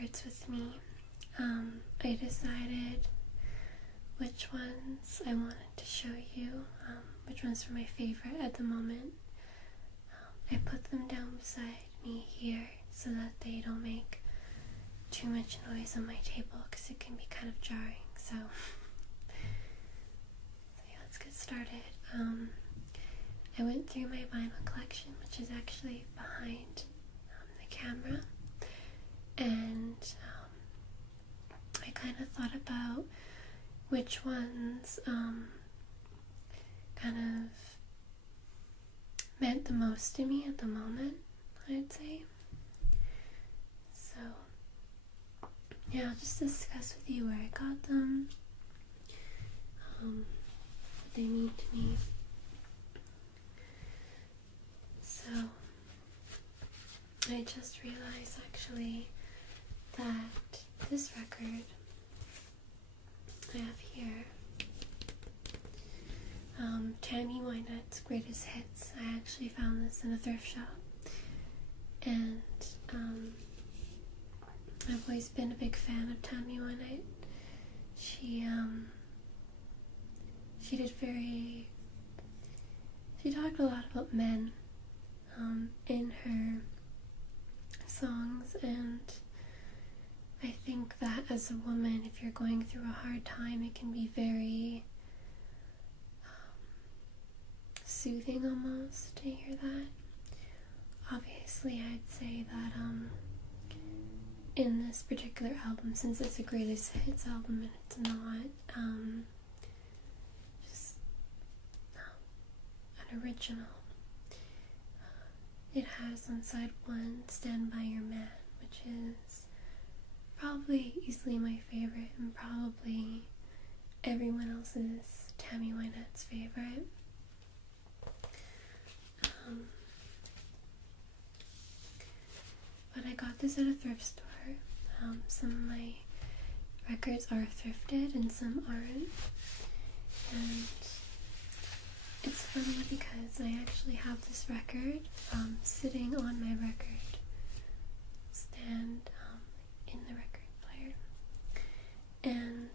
records with me. I decided which ones I wanted to show you, which ones were my favorite at the moment. I put them down beside me here so that they don't make too much noise on my table because it can be kind of jarring. So yeah, let's get started. I went through my vinyl collection, which is actually behind the camera, and I kind of thought about which ones kind of meant the most to me at the moment, I'd say. So yeah, I'll just discuss with you where I got them, what they mean to me. So I just realized actually that this record I have here, Tammy Wynette's Greatest Hits. I actually found this in a thrift shop, and I've always been a big fan of Tammy Wynette. She talked a lot about men in her songs, and I think that as a woman, if you're going through a hard time, it can be very soothing almost to hear that. Obviously, I'd say that in this particular album, since it's a greatest hits album and it's not just an original, it has on side 1 Stand By Your Man, which is probably easily my favorite and probably everyone else's Tammy Wynette's favorite. But I got this at a thrift store. Some of my records are thrifted and some aren't. And it's funny because I actually have this record sitting on my record stand in the record player. And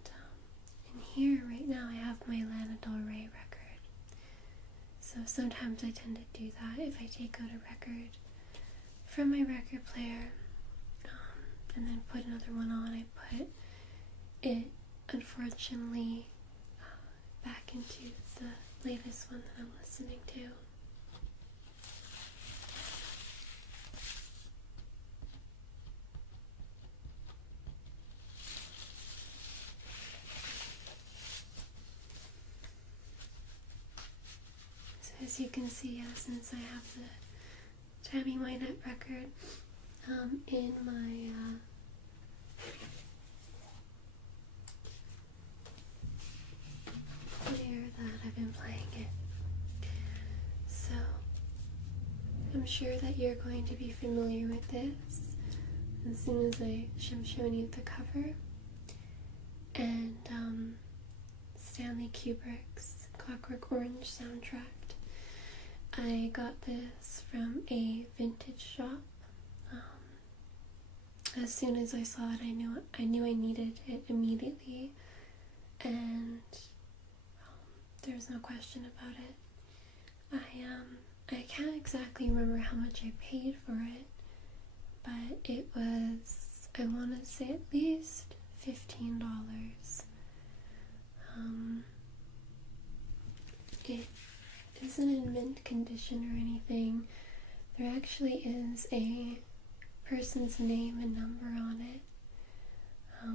in here right now I have my Lana Del Rey record. So sometimes I tend to do that if I take out a record from my record player and then put another one on. I put it, unfortunately, back into the latest one that I'm listening to. So as you can see, since I have the Tammy Wynette record in my player, that I've been playing it. So I'm sure that you're going to be familiar with this as soon as I'm showing you the cover. And Stanley Kubrick's Clockwork Orange soundtrack. I got this from a vintage shop. As soon as I saw it, I knew I needed it immediately, and there was no question about it. I can't exactly remember how much I paid for it, but it was, I want to say, at least $15. It isn't in mint condition or anything. There actually is a person's name and number on it. I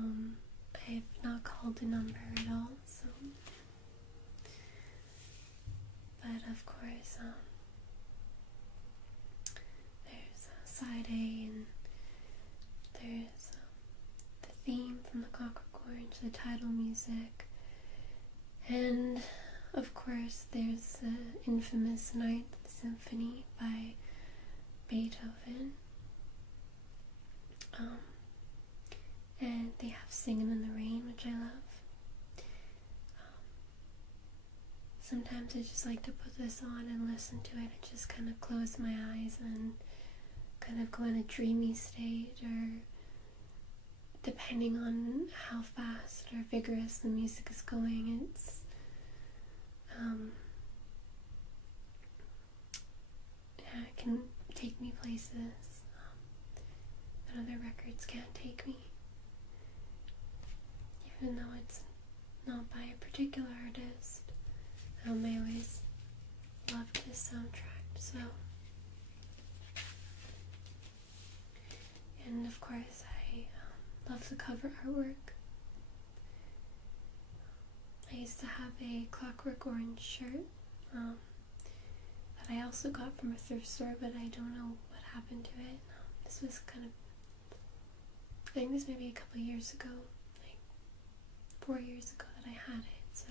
have not called the number at all, so. But of course, there's side A, and there's the theme from the Clockwork Orange, the title music, and of course there's the infamous Ninth Symphony by Beethoven. And they have Singin' in the Rain, which I love. Sometimes I just like to put this on and listen to it and just kind of close my eyes and kind of go in a dreamy state, or depending on how fast or vigorous the music is going, it can take me places that other records can't take me, even though it's not by a particular artist. I always loved his soundtrack, so. And of course, I love the cover artwork. I used to have a Clockwork Orange shirt that I also got from a thrift store, but I don't know what happened to it. This was I think this may be a couple years ago, like 4 years ago that I had it, so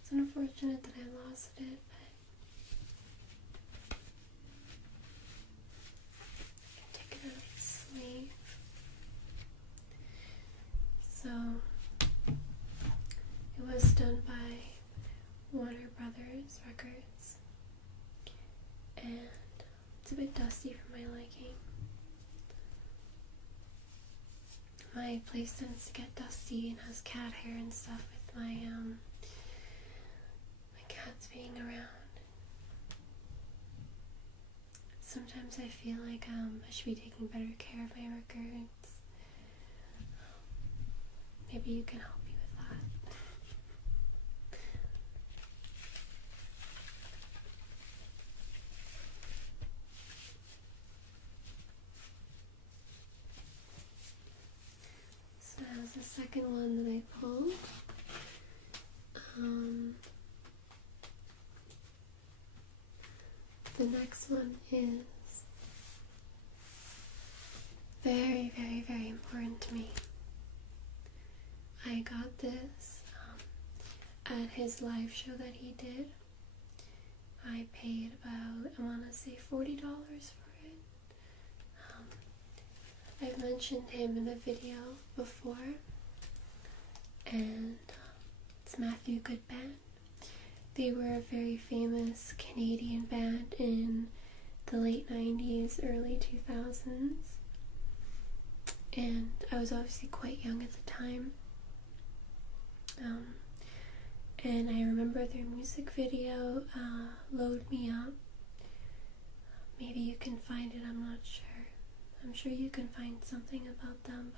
it's unfortunate that I lost it, but I can take it out of the sleeve. So, it was done by Warner Brothers Records, and it's a bit dusty for my liking. My place tends to get dusty and has cat hair and stuff with my cats being around. Sometimes I feel like I should be taking better care of my records. Maybe you can help me with that. So that was the second one that I pulled. The next one is very, very, very important to me. I got this at his live show that he did. I paid about, I want to say $40 for it. I've mentioned him in a video before, and it's Matthew Good Band. They were a very famous Canadian band in the late 90s, early 2000s, and I was obviously quite young at the time. And I remember their music video, Load Me Up. Maybe you can find it, I'm not sure. I'm sure you can find something about them,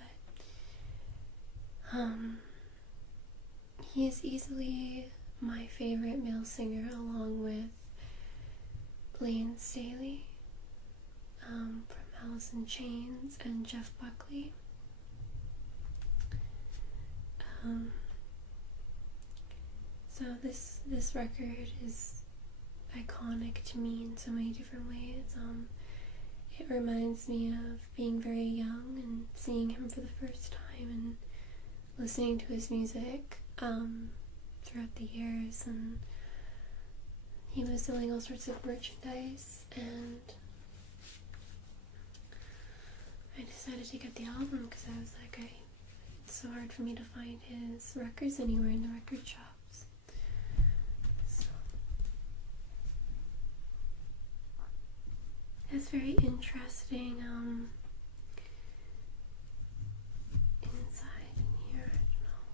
but he is easily my favorite male singer, along with Blaine Staley from Alice in Chains and Jeff Buckley. So this record is iconic to me in so many different ways. It reminds me of being very young and seeing him for the first time and listening to his music throughout the years, and he was selling all sorts of merchandise, and I decided to get the album because I was like, it's so hard for me to find his records anywhere in the record shops. So it's very interesting inside in here. I don't know.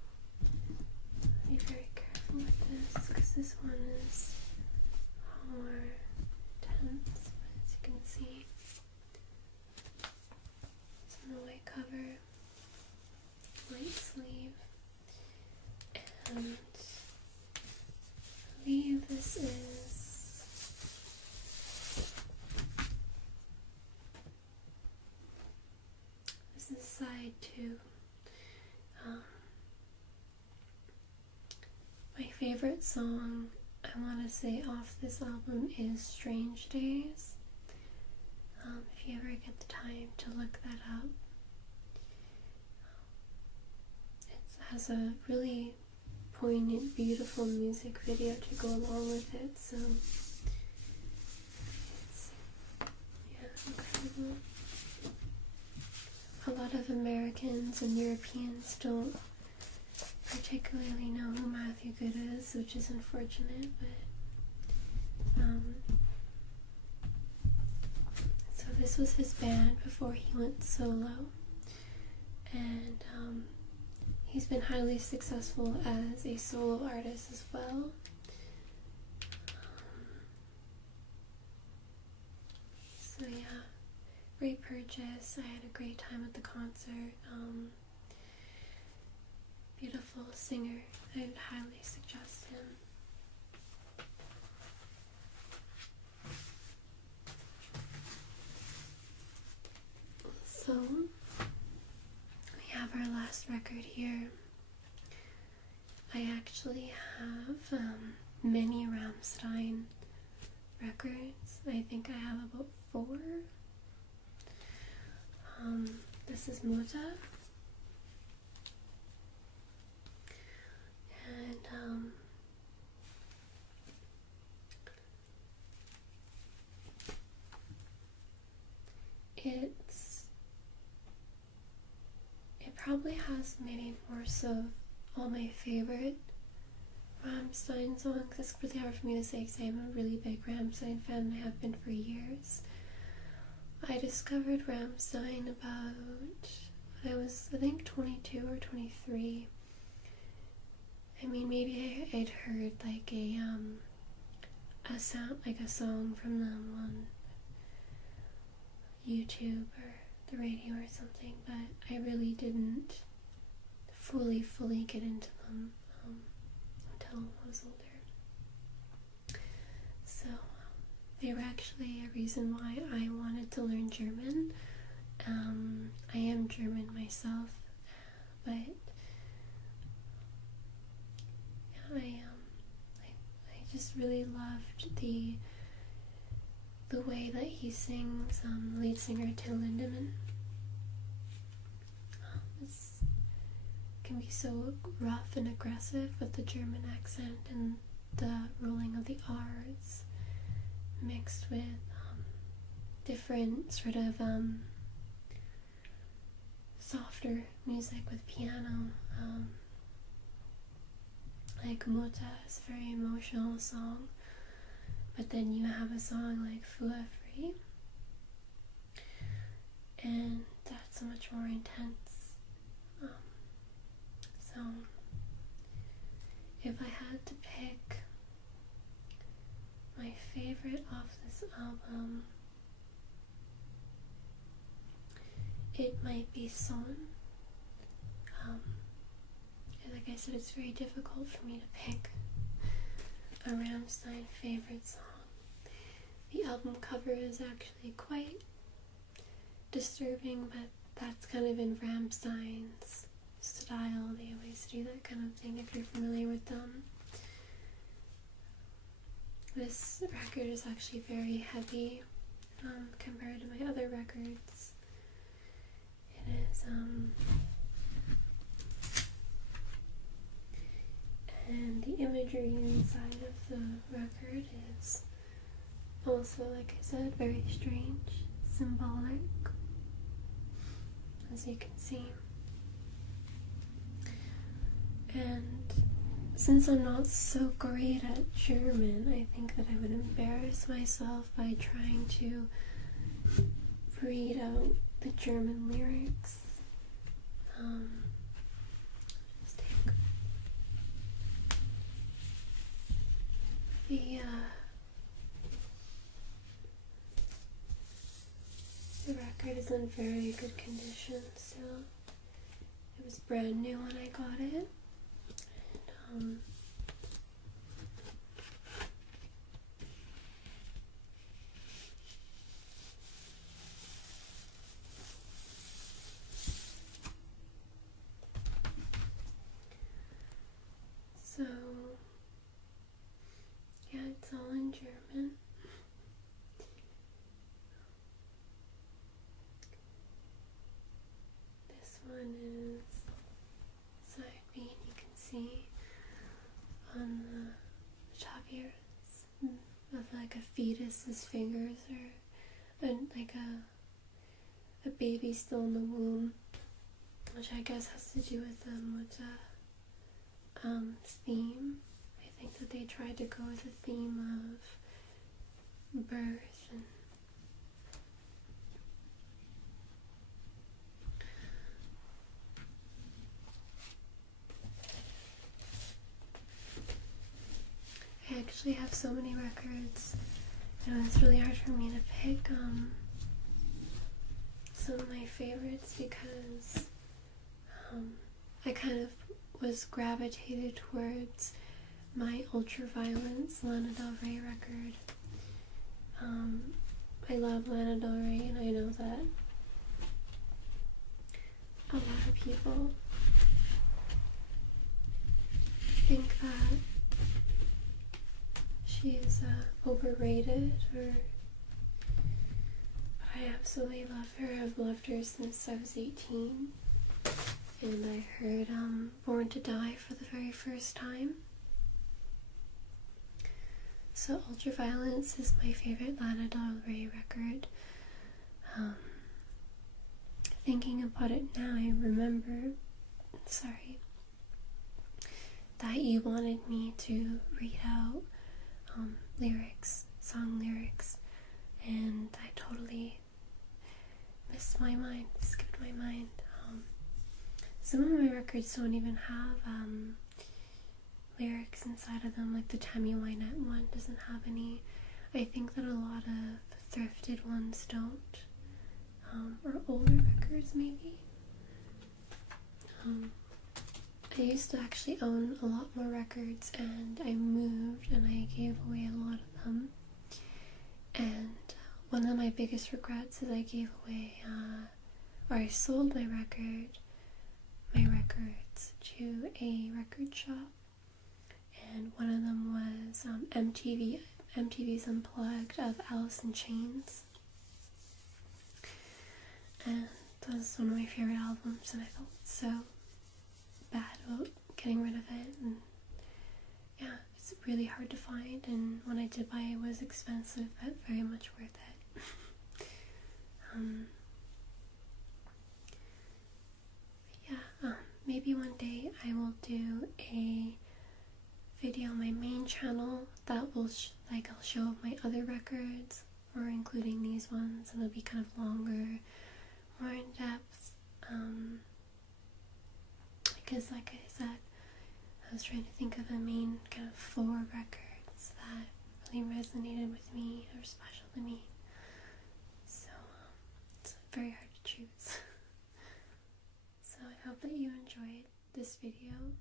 Be very careful with this because this one is more tense, but as you can see, it's in the white cover, white sleeve, and I believe this is side 2. My favorite song, I want to say, off this album is Strange Days. If you ever get the time to look that up. It has a really poignant, beautiful music video to go along with it, so it's, incredible. A lot of Americans and Europeans don't particularly know who Matthew Good is, which is unfortunate, but so this was his band before he went solo, and he's been highly successful as a solo artist as well. So yeah, great purchase. I had a great time at the concert. Beautiful singer. I would highly suggest him. So, we have our last record here. I actually have many Rammstein records. I think I have about 4. This is Mutter. And it probably has maybe more so all my favorite Rammstein songs. It's really hard for me to say because I am a really big Rammstein fan and I have been for years. I discovered Rammstein about when I was, I think, 22 or 23. I mean, maybe I'd heard like a song from them on YouTube or the radio or something, but I really didn't fully get into them until I was older. So they were actually a reason why I wanted to learn German. I am German myself, but I just really loved the way that he sings, lead singer Till Lindemann. It can be so rough and aggressive with the German accent and the rolling of the R's mixed with different sort of softer music with piano. Like Mutter is a very emotional song, but then you have a song like Fuhr Free, and that's so much more intense. So if I had to pick my favorite off this album, it might be Son. Like I said, it's very difficult for me to pick a Rammstein favorite song. The album cover is actually quite disturbing, but that's kind of in Rammstein's style. They always do that kind of thing if you're familiar with them. This record is actually very heavy compared to my other records. It is and the imagery inside of the record is also, like I said, very strange, symbolic, as you can see. And since I'm not so great at German, I think that I would embarrass myself by trying to read out the German lyrics. Just take the record is in very good condition still. It was brand new when I got it. And, so, yeah, it's all in German. This one is side B, and you can see on the top here of like a fetus's fingers, or like a baby still in the womb, which I guess has to do with theme. I think that they tried to go with a theme of birth and have so many records. It was really hard for me to pick some of my favorites because I kind of was gravitated towards my Ultraviolence Lana Del Rey record. I love Lana Del Rey, and I know that a lot of people think that she is overrated, but I absolutely love her. I've loved her since I was 18, and I heard Born to Die for the very first time. So Ultraviolence is my favorite Lana Del Rey record. Thinking about it now, I remember, that you wanted me to read out song lyrics, and I totally skipped my mind. Some of my records don't even have lyrics inside of them, like the Tammy Wynette one doesn't have any. I think that a lot of thrifted ones don't, or older records maybe. I used to actually own a lot more records, and I moved and I gave away a lot of them, and one of my biggest regrets is I gave away, or I sold my records to a record shop, and one of them was MTV's Unplugged of Alice in Chains, and that was one of my favorite albums, and I felt so bad about getting rid of it, and yeah, it's really hard to find, and when I did buy it, it was expensive, but very much worth it. Maybe one day I will do a video on my main channel that will I'll show my other records, or including these ones, and it'll be kind of longer, more in depth, because like I said, I was trying to think of the main kind of 4 records that really resonated with me or special to me, so it's very hard to choose. So I hope that you enjoyed this video.